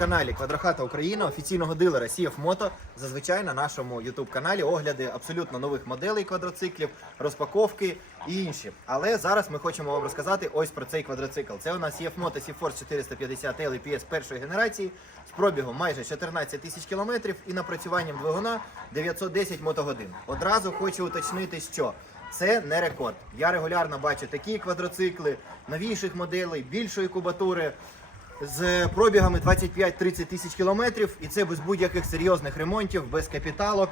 каналі Квадрохата Україна, офіційного дилера CF Moto. Зазвичай на нашому YouTube каналі огляди абсолютно нових моделей квадроциклів, розпаковки і інші. Але зараз ми хочемо вам розказати ось про цей квадроцикл. Це у нас CF Moto C-Force 450 L EPS першої генерації з пробігом майже 14 тисяч кілометрів і напрацюванням двигуна 910 мотогодин. Одразу хочу уточнити, що це не рекорд. Я регулярно бачу такі квадроцикли, новіших моделей, більшої кубатури з пробігами 25-30 тисяч кілометрів, і це без будь-яких серйозних ремонтів, без капіталок,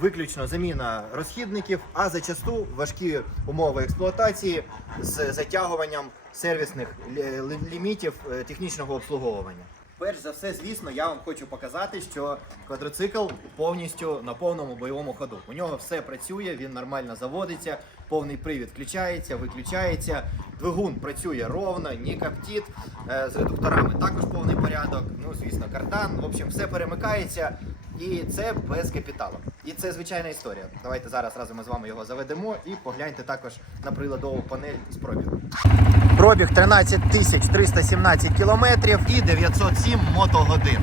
виключно заміна розхідників, а зачасту важкі умови експлуатації з затягуванням сервісних лі- лі- лімітів е, технічного обслуговування. Перш за все, звісно, я вам хочу показати, що квадроцикл повністю на повному бойовому ходу. У нього все працює, він нормально заводиться, повний привід включається, виключається. Двигун працює ровно, ні каптіт. Е, З редукторами також повний порядок. Ну, звісно, кардан. В общем, все перемикається. І це без капіталу. І це звичайна історія. Давайте зараз разом з вами його заведемо і погляньте також на приладову панель з пробігом. Пробіг 13 тисяч 317 кілометрів і 907 мотогодин.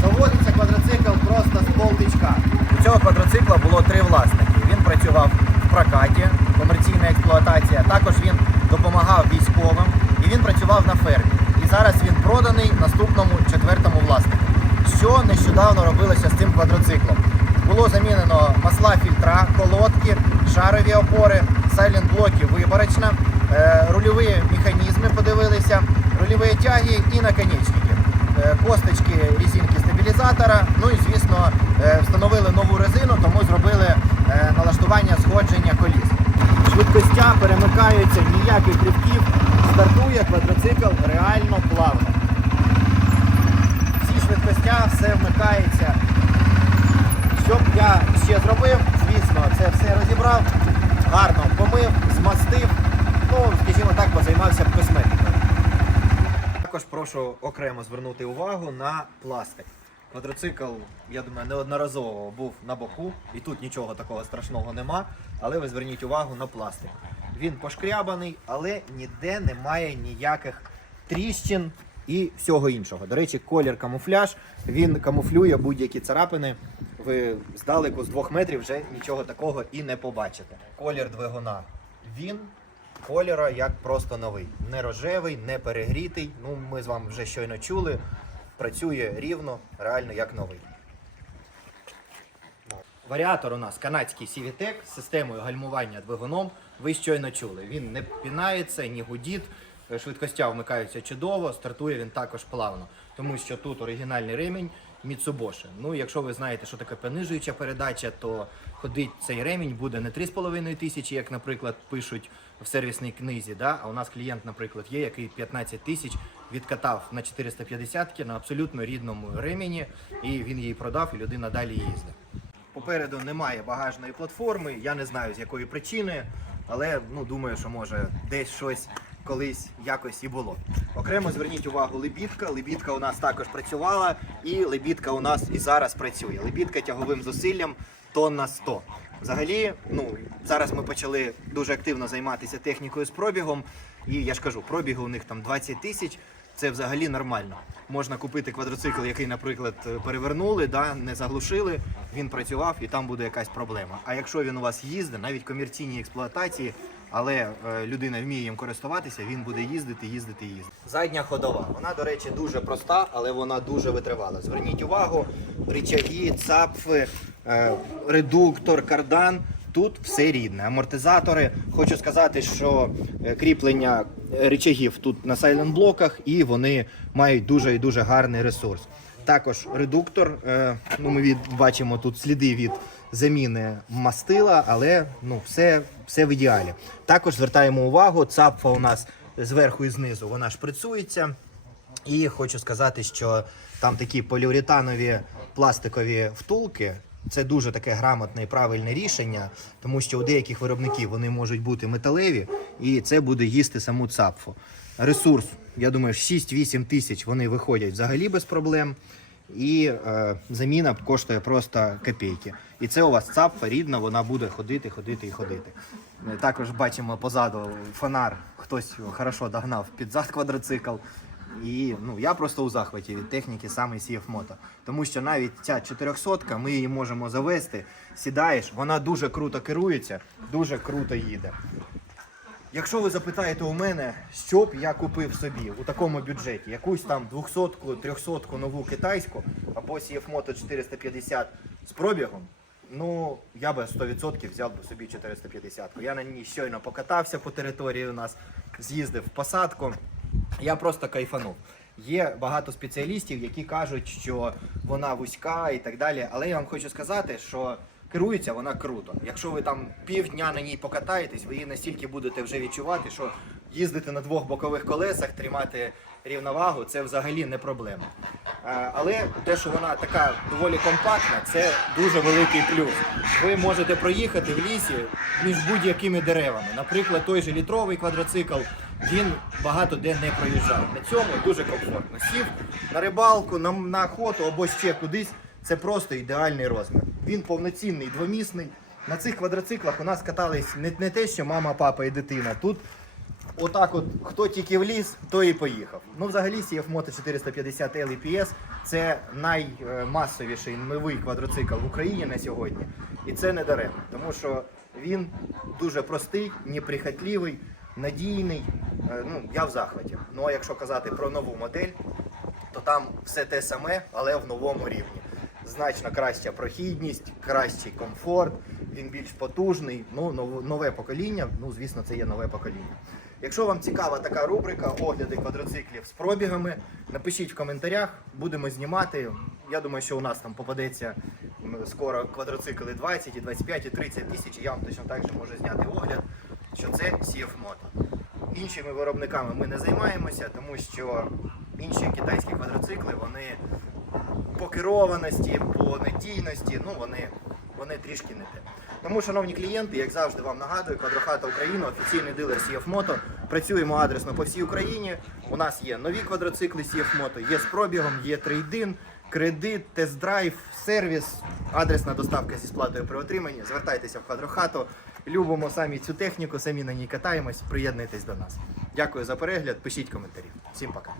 Заводиться квадроцикл просто з полтичка. У цього квадроцикла було три власники. Він працював в прокаті, комерційна експлуатація. Також він допомагав військовим і він працював на фермі. І зараз він проданий наступному четвертому власнику. Що нещодавно робилося з цим квадроциклом? Було замінено масла фільтра, колодки, шарові опори, сайлент-блоки виборочно, е, рульові механізми подивилися, рульові тяги і наконечники е, косточки резинки стабілізатора. Ну і звісно, е, встановили нову резину, тому зробили налаштування сходження коліс. Швидкостя перемикаються, ніяких ривків. Стартує квадроцикл реально плавно. Всі все вмикається. Що б я ще зробив, звісно, це все розібрав, гарно помив, змастив. Ну, скажімо так, позаймався б косметикою. Також прошу окремо звернути увагу на пластик. Квадроцикл, я думаю, неодноразово був на боку, і тут нічого такого страшного нема. Але ви зверніть увагу на пластик. Він пошкрябаний, але ніде немає ніяких тріщин і всього іншого. До речі, колір камуфляж він камуфлює будь-які царапини. Ви здалеку з двох метрів вже нічого такого і не побачите. Колір двигуна він кольора як просто новий. Не рожевий, не перегрітий. Ну, ми з вами вже щойно чули. Працює рівно, реально як новий. Варіатор у нас канадський CVTEC з системою гальмування двигуном. Ви щойно чули. Він не пінається, ні гудіт. Е, Швидкостя вмикаються чудово, стартує він також плавно, тому що тут оригінальний ремінь Mitsubishi. Ну, якщо ви знаєте, що таке понижуюча передача, то ходить цей ремінь буде не 3,5 тисячі, як, наприклад, пишуть в сервісній книзі. Да? А у нас клієнт, наприклад, є, який 15 тисяч відкатав на 450 на абсолютно рідному ремені, і він її продав, і людина далі їздить. Попереду немає багажної платформи. Я не знаю з якої причини, але ну думаю, що може десь щось колись якось і було. Окремо зверніть увагу, лебідка. Лебідка у нас також працювала, і лебідка у нас і зараз працює. Лебідка тяговим зусиллям тонна 100. Взагалі, ну зараз ми почали дуже активно займатися технікою з пробігом. І я ж кажу, пробіги у них там 20 тисяч. Це взагалі нормально. Можна купити квадроцикл, який, наприклад, перевернули, да, не заглушили, він працював і там буде якась проблема. А якщо він у вас їздить, навіть комерційній експлуатації, але е, людина вміє їм користуватися, він буде їздити, їздити, їздити. Задня ходова. Вона, до речі, дуже проста, але вона дуже витривала. Зверніть увагу, рычаги, цапфи, е, редуктор, кардан. Тут все рідне. Амортизатори. Хочу сказати, що е, кріплення рычагів тут на сайлент-блоках, і вони мають дуже і дуже гарний ресурс. Також редуктор. Ну, ми бачимо тут сліди від заміни мастила, але ну, все, все в ідеалі. Також звертаємо увагу, цапфа у нас зверху і знизу вона шприцується. І хочу сказати, що там такі поліуретанові пластикові втулки. Це дуже таке грамотне і правильне рішення, тому що у деяких виробників вони можуть бути металеві, і це буде їсти саму цапфу. Ресурс, я думаю, 6-8 тисяч вони виходять взагалі без проблем. І е, заміна коштує просто копійки. І це у вас цапфа рідна, вона буде ходити, ходити і ходити. Також бачимо позаду фонар, хтось хорошо догнав під зад квадроцикл. І ну, я просто у захваті від техніки саме CF Moto. Тому що навіть ця 400 ми її можемо завести, сідаєш, вона дуже круто керується, дуже круто їде. Якщо ви запитаєте у мене, що б я купив собі у такому бюджеті, якусь там 200-ку, 300-ку нову китайську або CF Moto 450 з пробігом, ну я би 100% взяв би собі 450-ку. Я на ній щойно покатався по території у нас, з'їздив в посадку. Я просто кайфанув. Є багато спеціалістів, які кажуть, що вона вузька і так далі. Але я вам хочу сказати, що керується вона круто. Якщо ви там півдня на ній покатаєтесь, ви її настільки будете вже відчувати, що їздити на двох бокових колесах, тримати рівновагу, це взагалі не проблема. Але те, що вона така доволі компактна, це дуже великий плюс. Ви можете проїхати в лісі між будь-якими деревами. Наприклад, той же літровий квадроцикл, він багато де не проїжджає. На цьому дуже комфортно. Сів на рибалку, на, на охоту або ще кудись. Це просто ідеальний розмір. Він повноцінний, двомісний. На цих квадроциклах у нас катались не, не те, що мама, папа і дитина. Тут отак от хто тільки вліз, той і поїхав. Ну, взагалі, CF Moto 450 LEPS це наймасовіший новий квадроцикл в Україні на сьогодні. І це не даремно, тому що він дуже простий, неприхотливий, надійний. Е, Ну, я в захваті. Ну а якщо казати про нову модель, то там все те саме, але в новому рівні. Значно краща прохідність, кращий комфорт, він більш потужний. Ну, нове покоління. Ну, звісно, це є нове покоління. Якщо вам цікава така рубрика огляди квадроциклів з пробігами, напишіть в коментарях, будемо знімати. Я думаю, що у нас там попадеться скоро квадроцикли 20, і 25, і 30 тисяч. Я вам точно так же можу зняти огляд, що це CF Moto. Іншими виробниками ми не займаємося, тому що інші китайські квадроцикли вони по керованості, по надійності, ну вони, вони трішки не те. Тому, шановні клієнти, як завжди вам нагадую, Квадрохата Україна, офіційний дилер Moto. Працюємо адресно по всій Україні. У нас є нові квадроцикли Moto, є з пробігом, є трейдин, кредит, тест-драйв, сервіс, адресна доставка зі сплатою при отриманні. Звертайтеся в Квадрохату. Любимо самі цю техніку, самі на ній катаємось. Приєднуйтесь до нас. Дякую за перегляд, пишіть коментарі. Всім пока.